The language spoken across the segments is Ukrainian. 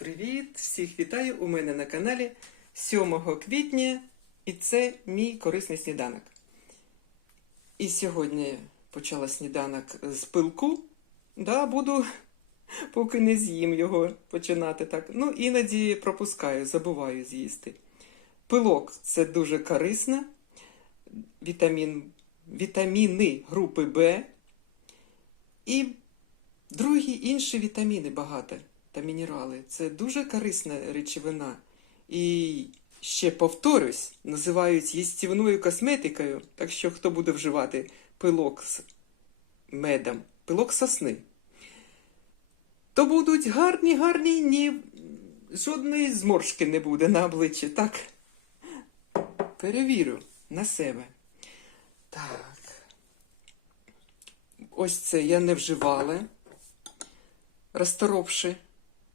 Привіт! Всіх вітаю у мене на каналі 7 квітня, і це мій корисний сніданок. І сьогодні почала сніданок з пилку. Да, буду, поки не з'їм його починати так. Ну, іноді пропускаю, забуваю з'їсти. Пилок це дуже корисно. Вітамін, вітаміни групи Б. І другі інші вітаміни багато та мінерали. Це дуже корисна речовина. І ще повторюсь, називають їстівною косметикою, так що хто буде вживати пилок з медом, пилок сосни, то будуть гарні, гарні, ні, жодної зморшки не буде на обличчі. Так, перевірю на себе. Так. Ось це я не вживала, розторопши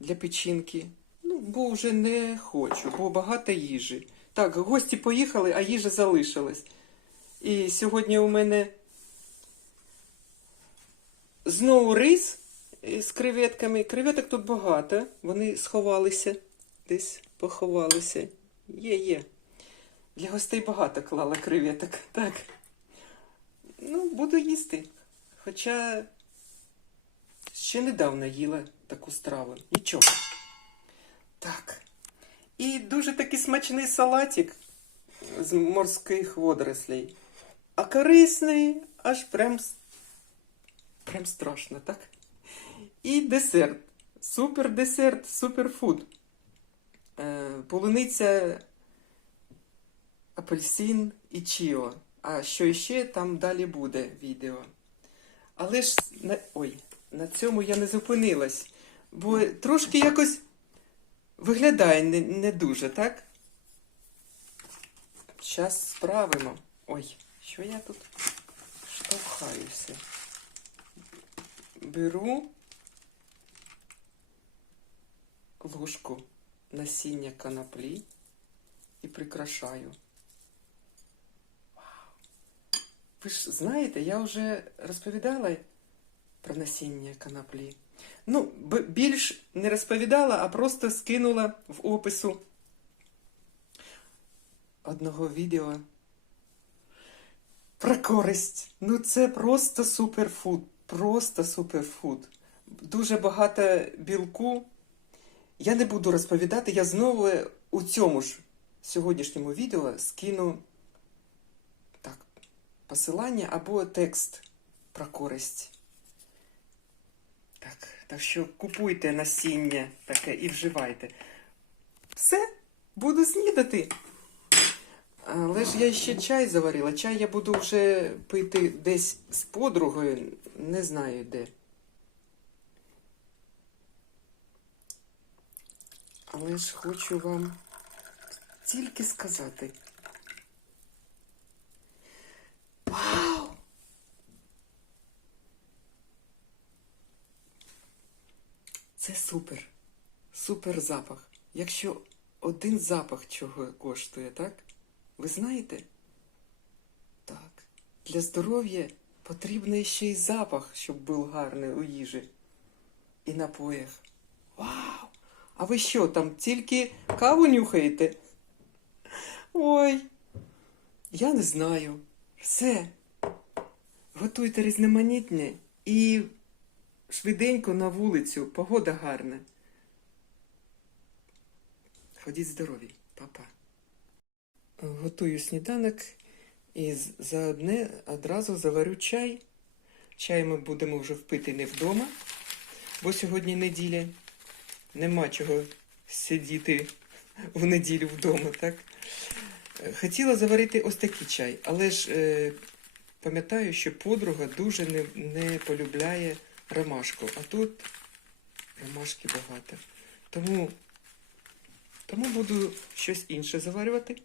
для печінки. Ну, бо вже не хочу, бо багато їжі. Так, гості поїхали, а їжа залишилась. І сьогодні у мене знову рис з креветками. Креветок тут багато. Вони сховалися, десь поховалися. Є, є. Для гостей багато клала креветок. Так. Ну, буду їсти. Хоча ще недавно їла таку страву. Нічого. Так. І дуже такий смачний салатик з морських водорослей. А корисний аж прям, прям страшно, так? І десерт. Супер десерт, суперфуд. Е, полуниця, апельсин і чіо. А що ще там далі буде відео. Але ж ой, на цьому я не зупинилась, бо трошки якось виглядає не, не дуже, так? Зараз справимо. Ой, що я тут штовхаюся? Беру ложку насіння коноплі і прикрашаю. Ви ж знаєте, я вже розповідала про насіння коноплі. Ну, більш не розповідала, а просто скинула в опису одного відео про користь. Ну, це просто суперфуд. Просто суперфуд. Дуже багато білку. Я не буду розповідати, я знову у цьому ж сьогоднішньому відео скину так, посилання або текст про користь. Так, що купуйте насіння таке і вживайте. Все, буду снідати. Але ж я ще чай заварила. Чай я буду вже пити десь з подругою, не знаю де. Але ж хочу вам тільки сказати. Вау! Це супер. Супер запах. Якщо один запах чого коштує, так? Ви знаєте? Так. Для здоров'я потрібний ще й запах, щоб був гарний у їжі і напоях. Вау! А ви що, там тільки каву нюхаєте? Ой, я не знаю. Все. Готуйте різноманітне і швиденько на вулицю. Погода гарна. Ходіть здорові, папа. Готую сніданок і за одне одразу заварю чай. Чай ми будемо вже впити не вдома, бо сьогодні неділя. Нема чого сидіти в неділю вдома, так? Хотіла заварити ось такий чай, але ж е, пам'ятаю, що подруга дуже не, не полюбляє ромашку, а тут ромашки багато. Тому, тому буду щось інше заварювати.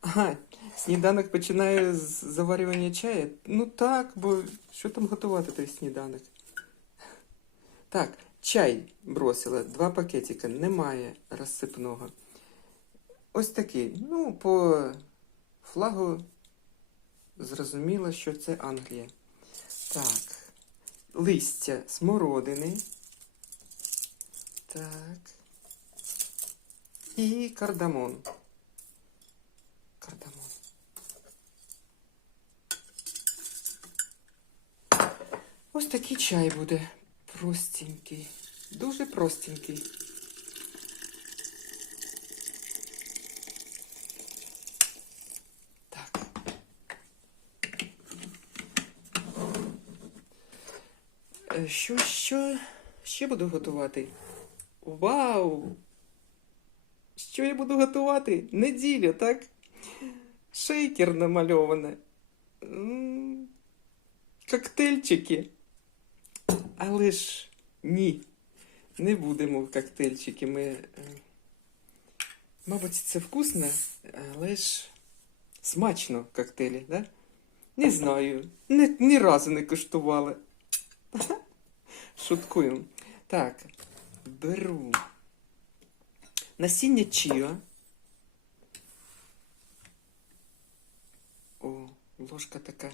Ага, сніданок починаю з заварювання чаю. Ну так, бо що там готувати той сніданок? Так, чай бросила, два пакетика, немає розсипного. Ось такий. Ну, по флагу зрозуміло, що це Англія. Так, листя смородини. Так. І кардамон. Кардамон. Ось такий чай буде. Простенький. Дуже простенький. Що, що ще буду готувати? Вау! Що я буду готувати? Неділю, так? Шейкер намальоване. Коктейльчики. Але ж ні. Не будемо коктейльчики. Ми. е, Мабуть, це вкусно, але ж смачно коктейлі, да? Не знаю. Ні, ні разу не куштувала. Шуткую. Так, беру насіння чіа. О, ложка така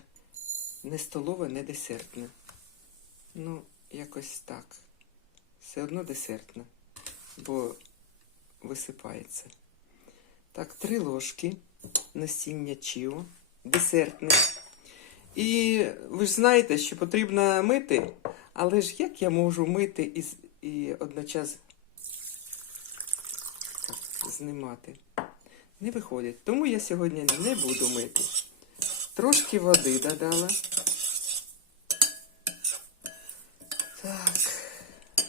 не столова, не десертна. Ну, якось так. Все одно десертна, бо висипається. Так, три ложки насіння чіо, десертне. І ви ж знаєте, що потрібно мити, але ж як я можу мити і, і одночасно знімати? Не виходить. Тому я сьогодні не буду мити. Трошки води додала. Так,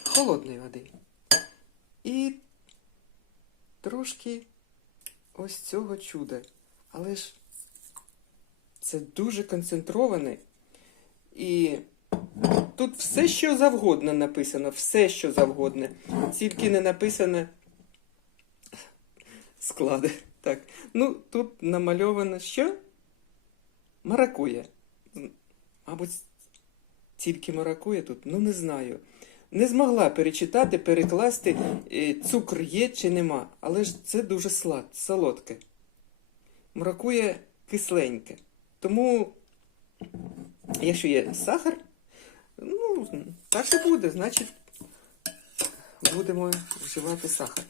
холодної води. І трошки ось цього чуда. Але ж це дуже концентроване. І тут все, що завгодно написано, все, що завгодно. Тільки не написано склади. Так. Ну, тут намальовано що? Маракуя. Мабуть, тільки маракуя тут, ну не знаю. Не змогла перечитати, перекласти, е, цукр є чи нема. Але ж це дуже слад, солодке. Маракуя кисленьке. Тому, якщо є сахар, так і буде, значить, будемо вживати сахар.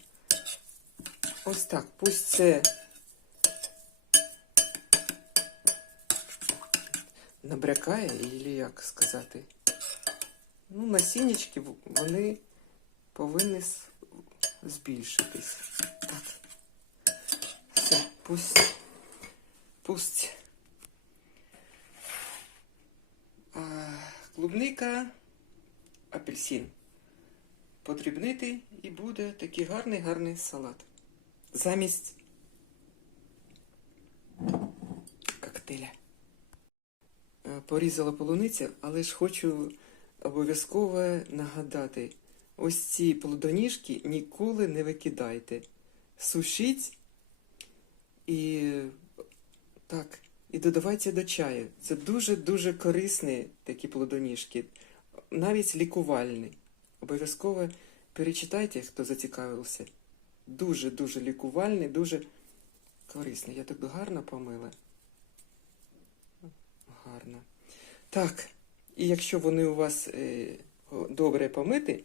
Ось так, пусть це набрякає, і як сказати. Ну, насіннячки, вони повинні збільшитись. Так. Все, пусть. Пусть. А, клубника, апельсин. Подрібнити і буде такий гарний гарний салат. Замість коктейля. Е, Порізала полуницю, але ж хочу обов'язково нагадати: ось ці плодоніжки ніколи не викидайте. Сушіть і так, і додавайте до чаю. Це дуже-дуже корисні такі плодоніжки, навіть лікувальні. Обов'язково перечитайте, хто зацікавився. Дуже-дуже лікувальний, дуже корисний. Я так гарно помила. Гарно. Так, і якщо вони у вас е, добре помиті,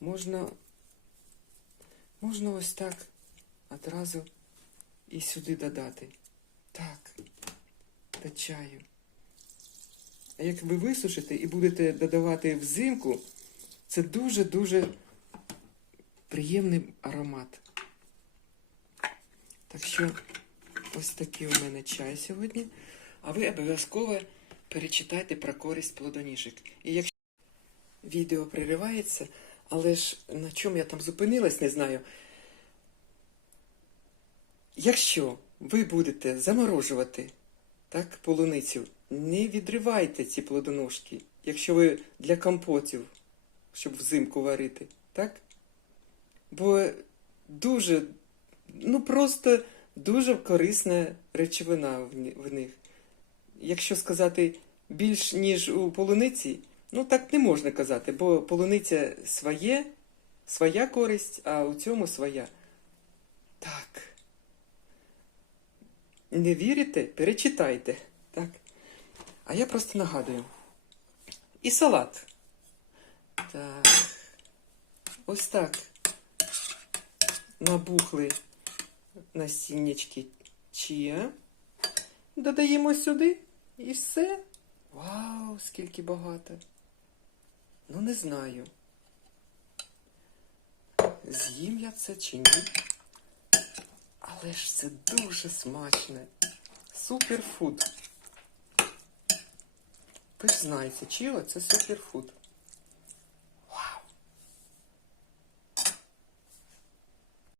можна, можна ось так одразу і сюди додати. Так, до чаю. А як ви висушите і будете додавати взимку, це дуже-дуже приємний аромат. Так що ось такий у мене чай сьогодні. А ви обов'язково перечитайте про користь плодоніжок. І якщо відео приривається, але ж на чому я там зупинилась, не знаю. Якщо ви будете заморожувати так, полуницю, не відривайте ці плодоножки, якщо ви для компотів, щоб взимку варити, так? Бо дуже, ну просто дуже корисна речовина в них. Якщо сказати більш ніж у полуниці, ну так не можна казати, бо полуниця своє, своя користь, а у цьому своя. Так. Не вірите? Перечитайте. Так. А я просто нагадую. І салат. Так. Ось так. набухли насіннячки чия. Додаємо сюди і все. Вау, скільки багато. Ну, не знаю. З'їм я це чи ні. Але ж це дуже смачне. Суперфуд. Знаєте, чіо це суперфуд.